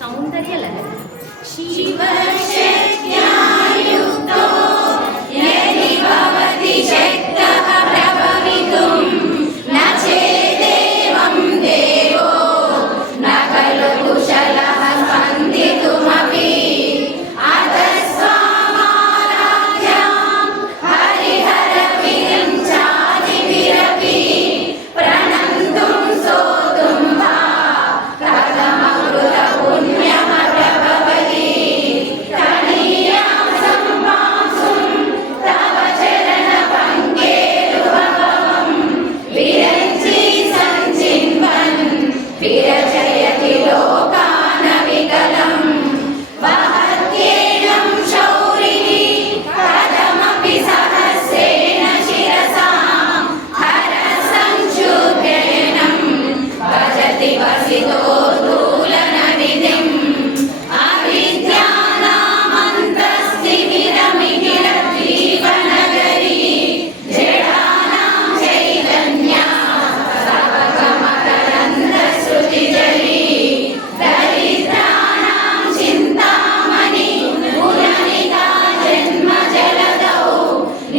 सौन्दर्यलहरी शिवशक्त्यायुक्तो यदि भवति शक्तः प्रभवितुं न चेदेवं देवो न खलु कुशलः स्पन्दितुमपि अतस्त्वामाराध्यां हरिहरविरिञ्चादिभिरपि प्रणन्तुं सोतुं वा कथमकृतपुण्यः प्रभवति कणीयां सम्पांसुं तव चरणपङ्केरुभवं विरञ्ची सञ्चिन्वन् विरचयति लोकानविकलम् वहत्येनं शौरिः कथमपि सहस्रेण शिरसां हरसंशुद्धेनं भजति वसितो दूलनविधिम् अविद्यानामन्तस्तिमिरमिहिरद्वीपनगरी जडानां चैतन्या सर्वगमकरन्दश्रुतिजरी दरिद्राणां चिन्तामणि पुरनिका जन्मजलदौ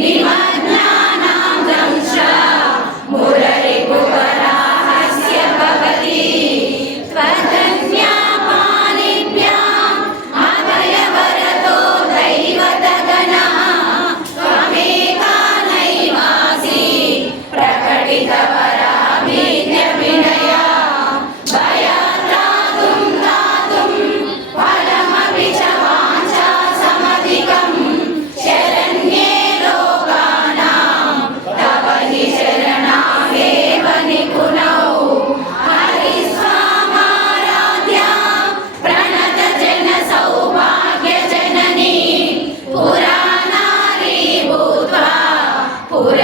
निमग्नानां दंष्ट्रा मुररिपुवराहस्य भवति त्वदन्यापानिभ्याम् अभयवरदो दैवतगणः त्वमेका नैवासि प्रकटितवराभिन्यभिनया भयात्रातुं दातुं फलमपि च वाञ्छासमधिकं शरण्ये लोकानां तव हि शरणामेव निपुणौ हरिस्वामाराध्यां प्रणतजनसौभाग्यजननी पुराणारी भूत्वा पुर